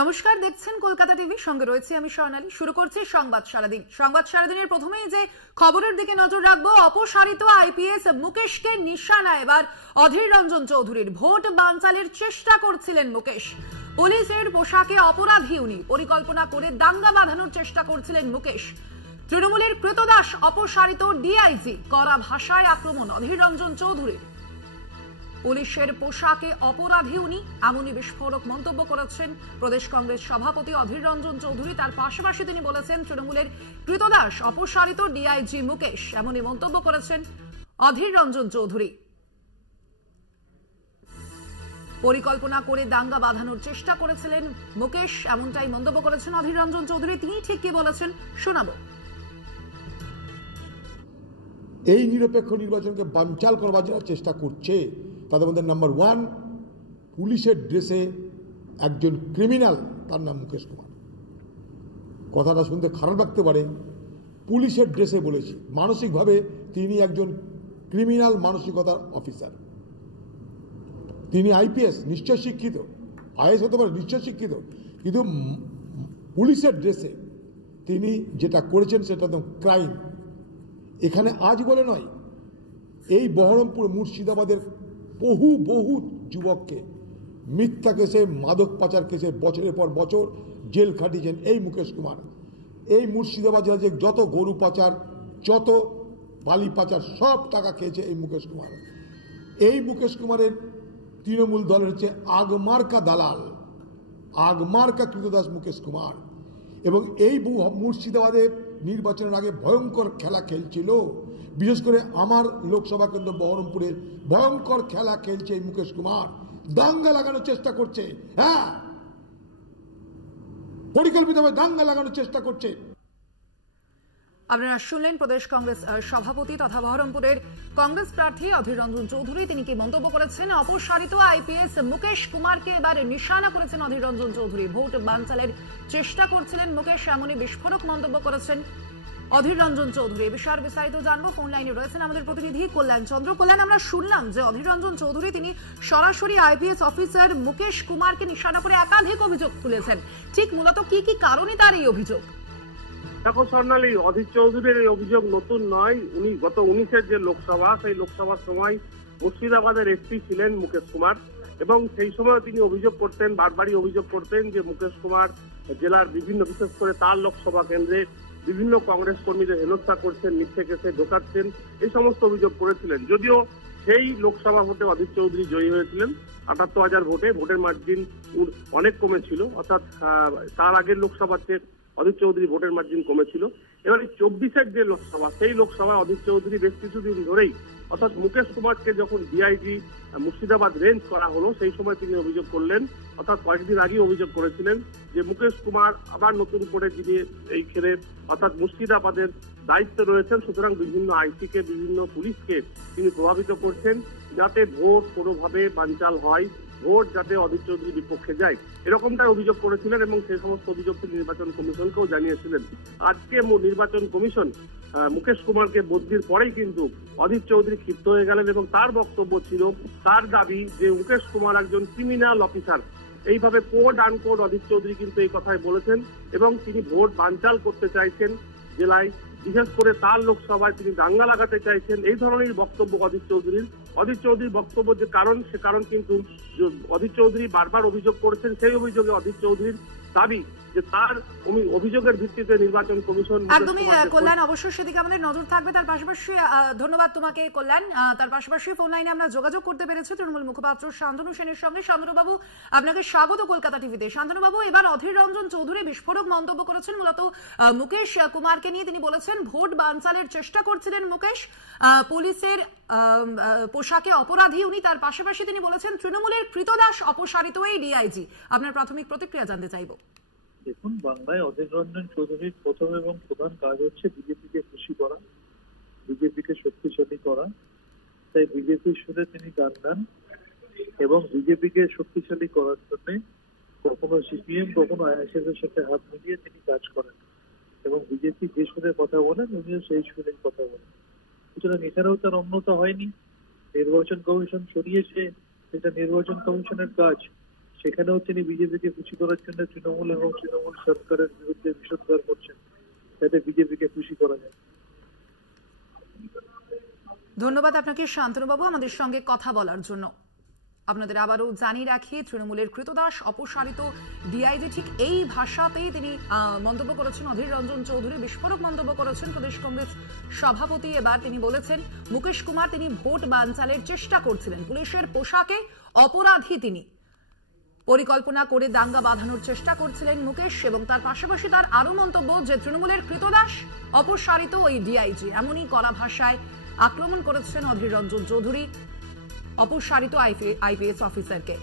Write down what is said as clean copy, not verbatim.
নমস্কার, দেখছেন কলকাতা টিভি, সঙ্গে রয়েছে আমি স্বর্ণালী। শুরু করছি সংবাদ সারাদিন। সংবাদ সারাদিনের প্রথমেই যে খবরের দিকে নজর রাখবো, অপসারিত আইপিএস মুকেশকে নিশানা এবার অধীর রঞ্জন চৌধুরীর। ভোট বানচালের চেষ্টা করছিলেন মুকেশ। পুলিশের পোশাকে অপরাধী উনি, পরিকল্পনা করে দাঙ্গা বাঁধানোর চেষ্টা করছিলেন মুকেশ। তৃণমূলের কৃতদাস অপসারিত ডিআইজি, কড়া ভাষায় আক্রমণ অধীর রঞ্জন চৌধুরীর। পুলিশের পোশাকে অপরাধী উনি, এমনই বিস্ফোরক মন্তব্য করেছেন প্রদেশ কংগ্রেস সভাপতি অধীর রঞ্জন চৌধুরী। তার পাশাপাশি তিনি বলেছেন তৃণমূলের কৃতদাস অপসারিত ডিআইজি মুকেশ, এমনই মন্তব্য করেছেন অধীর রঞ্জন চৌধুরী। পরিকল্পনা করে দাঙ্গা বাঁধানোর চেষ্টা করেছিলেন মুকেশ, এমনটাই মন্তব্য করেছেন অধীর রঞ্জন চৌধুরী। তিনি ঠিক কি বলেছেন শোনাবো। এই নিরপেক্ষ নির্বাচনকে বানচাল করবার যারা চেষ্টা করছে তাদের মধ্যে নাম্বার ওয়ান, পুলিশের ড্রেসে একজন ক্রিমিনাল, তার নাম মুকেশ কুমার। কথাটা শুনতে খারাপ লাগতে পারে, পুলিশের ড্রেসে বলেছি, মানসিকভাবে তিনি একজন ক্রিমিনাল মানসিকতার অফিসার। তিনি আইপিএস, নিশ্চয় শিক্ষিত, আইএস হতে পারে, নিশ্চয় শিক্ষিত, কিন্তু পুলিশের ড্রেসে তিনি যেটা করেছেন সেটা একদম ক্রাইম। এখানে আজ বলে নয়, এই বহরমপুর মুর্শিদাবাদের বহু বহু যুবককে মিথ্যা কেসে, মাদক পাচার কেসে বছরের পর বছর জেল খাটিয়েছেন এই মুকেশ কুমার। এই মুর্শিদাবাদ জেলায় যত গরু পাচার, যত বালি পাচার, সব টাকা খেয়েছে এই মুকেশ কুমার। এই মুকেশ কুমারের তৃণমূল দলের হচ্ছে আগমার্কা দালাল, আগমার্কা কৃতদাস মুকেশ কুমার। এবং এই মুর্শিদাবাদের নির্বাচনের আগে ভয়ঙ্কর খেলা খেলছিল, বিশেষ করে আমার লোকসভা কেন্দ্র বহরমপুরের ভয়ঙ্কর খেলা খেলছে এই মুকেশ কুমার। দাঙ্গা লাগানোর চেষ্টা করছে, হ্যাঁ, পরিকল্পিতভাবে দাঙ্গা লাগানোর চেষ্টা করছে। আপনারা শুনলেন প্রদেশ কংগ্রেস সভাপতি তথা বহরমপুরের কংগ্রেস প্রার্থী অধীর রঞ্জন চৌধুরী। তিনি কি মন্তব্য করেছেন? অপসারিত আইপিএস মুকেশ কুমারকে এবার নিশানা করেছেন অধীর রঞ্জন চৌধুরী। ভোট বানচালের চেষ্টা করছিলেন মুকেশ, এমনই বিস্ফোরক মন্তব্য করেছেন অধীর রঞ্জন চৌধুরী। বিষয়ের বিস্তারিত জানবো, ফোন লাইনে রয়েছেন আমাদের প্রতিনিধি কল্যাণ চন্দ্র। কল্যাণ, আমরা শুনলাম যে অধীর রঞ্জন চৌধুরী তিনি সরাসরি আইপিএস অফিসার মুকেশ কুমারকে নিশানা করে একাধিক অভিযোগ তুলেছেন। ঠিক মূলত কি কি কারণে তার এই অভিযোগ? দেখো স্বর্ণালী, অধীর চৌধুরীর এই অভিযোগ নতুন নয়। উনি গত 19-এর যে লোকসভা, সেই লোকসভার সময় মুর্শিদাবাদের এসপি ছিলেন মুকেশ কুমার, এবং সেই সময় তিনি অভিযোগ করতেন, বারবারই অভিযোগ করতেন যে মুকেশ কুমার জেলার বিভিন্ন, বিশেষ করে তার লোকসভা কেন্দ্রে বিভিন্ন কংগ্রেস কর্মীদের হেনস্থা করছেন, মিথ্যে কেসে ঢোকাচ্ছেন, এই সমস্ত অভিযোগ করেছিলেন। যদিও সেই লোকসভা ভোটে অধীর চৌধুরী জয়ী হয়েছিলেন 78,000 ভোটে, ভোটের মার্জিন অনেক কমেছিল, অর্থাৎ তার আগের লোকসভার চেয়ে অধীর চৌধুরী ভোটের মার্জিন কমেছিল। এবার 24-এর যে লোকসভা, সেই লোকসভায় অধীর চৌধুরী বেশ কিছুদিন ধরেই, অর্থাৎ মুকেশ কুমারকে যখন ডিআইজি মুর্শিদাবাদ রেঞ্জ করা হলো, সেই সময় তিনি অভিযোগ করলেন, অর্থাৎ কয়েকদিন আগেই অভিযোগ করেছিলেন যে মুকেশ কুমার আবার নতুন করে যিনি এই ক্ষেত্রে অর্থাৎ মুর্শিদাবাদের দায়িত্ব রয়েছেন, সুতরাং বিভিন্ন আইসিকে, বিভিন্ন পুলিশকে তিনি প্রভাবিত করছেন যাতে ভোট কোনোভাবে বানচাল হয়, ভোট যাতে অধীর চৌধুরীর বিপক্ষে যায়, এরকমটাই অভিযোগ করেছিলেন। এবং সেই সমস্ত অভিযোগ তিনি নির্বাচন কমিশনকেও জানিয়েছিলেন। আজকে নির্বাচন কমিশন মুকেশ কুমারকে বদলির পরেই কিন্তু অধীর চৌধুরী ক্ষিপ্ত হয়ে গেলেন, এবং তার বক্তব্য ছিল, তার দাবি যে মুকেশ কুমার একজন ক্রিমিনাল অফিসার। এইভাবে কোড আনকোড অধীর চৌধুরী কিন্তু এই কথাই বলেছেন, এবং তিনি ভোট বানচাল করতে চাইছেন জেলায়, বিশেষ করে তার লোকসভায় তিনি দাঙ্গা লাগাতে চাইছেন, এই ধরনের বক্তব্য অধীর চৌধুরীর। অধীর চৌধুরীর বক্তব্য যে কারণ, সে কারণ কিন্তু অধীর চৌধুরী বারবার অভিযোগ করেছেন। সেই অভিযোগে অধীর চৌধুরীর দাবি যে তার অভিযোগের ভিত্তিতে নির্বাচন কমিশন একদমই কল্যাণ, অবশ্যই সেদিকে আমাদের নজর থাকবে। তার পাশাপাশি ধন্যবাদ তোমাকে কল্যাণ। তার পাশাপাশি ফোন লাইনে আমরা যোগাযোগ করতে পেরেছি তৃণমূল মুখপাত্র শান্তনু সেনের সঙ্গে। শান্তনুবাবু, আপনাকে স্বাগত কলকাতা টিভিতে। শান্তনুবাবু, এবার অধীর রঞ্জন চৌধুরী বিস্ফোরক মন্তব্য করেছেন মূলত মুকেশ কুমারকে নিয়ে। তিনি বলেছেন ভোট বানচালের চেষ্টা করছিলেন মুকেশ, পুলিশের পোশাকে অপরাধী উনি। তার পাশাপাশি তিনি বলেছেন তৃণমূলের কৃতদাস অপসারিত এই ডিআইজি। আপনার প্রাথমিক প্রতিক্রিয়া জানতে চাইব। দেখুন, বাংলায় অধীর রঞ্জন চৌধুরীর প্রথম এবং প্রধান কাজ হচ্ছে বিজেপিকে খুশি করা, বিজেপিকে শক্তিশালী করা। তাই বিজেপির সুরে তিনি গান গান, এবং বিজেপিকে শক্তিশালী করার জন্য কখনো সিপিএম, কখনো আইএসএফ এর সাথে হাত মিলিয়ে তিনি কাজ করেন, এবং বিজেপি যে সুরে কথা বলেন উনিও সেই সুরে কথা বলেন। সুতরাং এখানেও তার অন্যতা হয়নি। নির্বাচন কমিশন সরিয়েছে, এটা নির্বাচন কমিশনের কাজ। সেখানেও তিনি বিজেপিকে খুশি করার জন্য তৃণমূল এবং তৃণমূল সরকারের বিরুদ্ধে বিষোদ্গার করছেন, যাতে বিজেপিকে খুশি করা যায়। ধন্যবাদ আপনাকে শান্তনুবাবু আমাদের সঙ্গে কথা বলার জন্য। আপনাদের আবারও জানিয়ে রাখি, তৃণমূলের কৃতদাস অপসারিত ডিআইজি ঠিক এই ভাষাতেই তিনি মন্তব্য করেছেন। অধীর রঞ্জন চৌধুরী বিস্ফোরক মন্তব্য করেছেন প্রদেশ কংগ্রেস সভাপতি। এবার তিনি বলেছেন মুকেশ কুমার তিনি ভোট বানচালের চেষ্টা করছিলেন, পুলিশের পোশাকে অপরাধী তিনি, পরিকল্পনা করে দাঙ্গা বাঁধানোর চেষ্টা করছিলেন মুকেশ। এবং তার পাশাপাশি তার আরো মন্তব্য যে তৃণমূলের কৃতদাস অপসারিত ওই ডিআইজি, এমনই কড়া ভাষায় আক্রমণ করেছেন অধীর রঞ্জন চৌধুরী অপসারিত আইপিএস অফিসারকে।